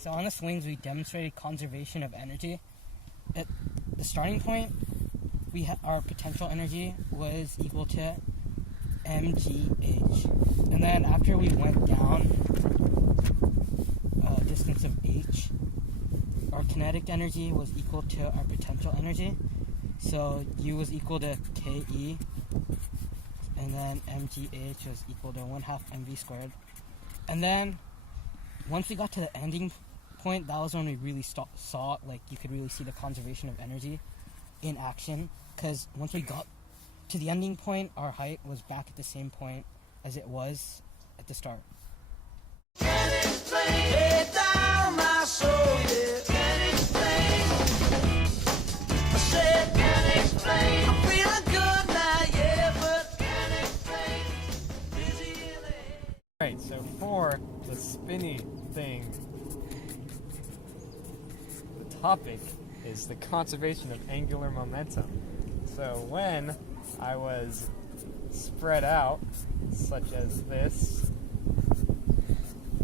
So on the swings, we demonstrated conservation of energy. At the starting point, our potential energy was equal to mgh. And then after we went down a distance of h, our kinetic energy was equal to our potential energy. So U was equal to KE, and then mgh was equal to 1/2 mv squared. And then once we got to the ending point, that was when we really saw, like, you could really see the conservation of energy in action, because once we got to the ending point, our height was back at the same point as it was at the start. Right, so for the spinny thing, the topic is the conservation of angular momentum. So when I was spread out, such as this,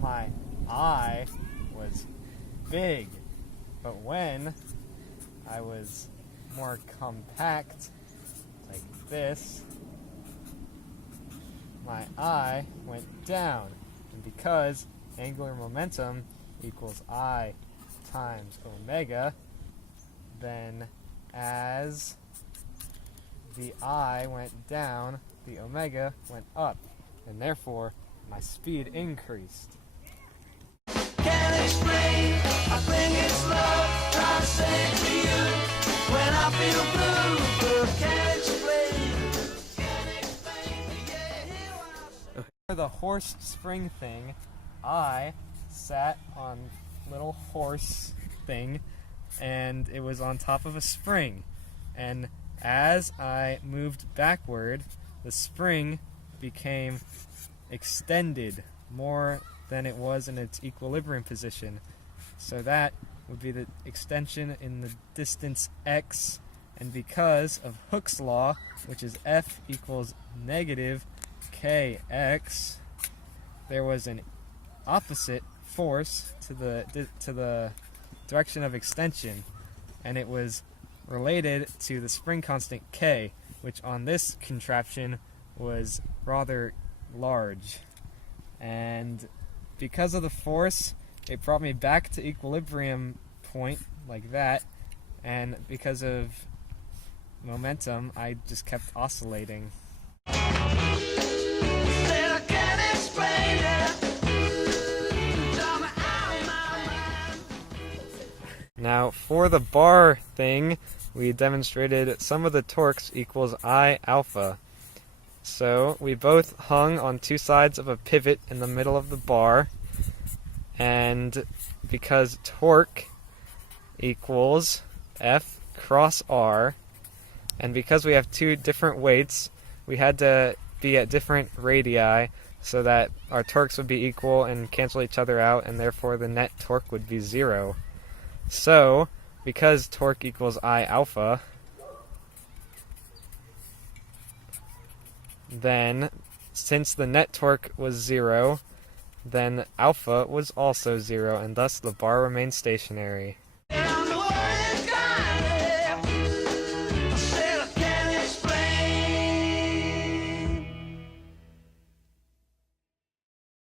my eye was big. But when I was more compact, like this, my eye went down. And because angular momentum equals I times omega, then as the I went down, the omega went up, and therefore my speed increased. Can't explain, I think it's love, trying to say it to you when I feel blue, but can't explain, yeah, here I say. For the horse spring thing, I sat on little horse thing, and it was on top of a spring, and as I moved backward, the spring became extended more than it was in its equilibrium position. So that would be the extension in the distance x, and because of Hooke's law, which is F equals negative kx, there was an opposite force to the direction of extension, and it was related to the spring constant k, which on this contraption was rather large. And because of the force, it brought me back to equilibrium point like that, and because of momentum, I just kept oscillating. Now, for the bar thing, we demonstrated sum of the torques equals I alpha. So we both hung on two sides of a pivot in the middle of the bar, and because torque equals F cross R, and because we have two different weights, we had to be at different radii so that our torques would be equal and cancel each other out, and therefore the net torque would be 0. So, because torque equals I alpha, then since the net torque was 0, then alpha was also 0, and thus the bar remained stationary.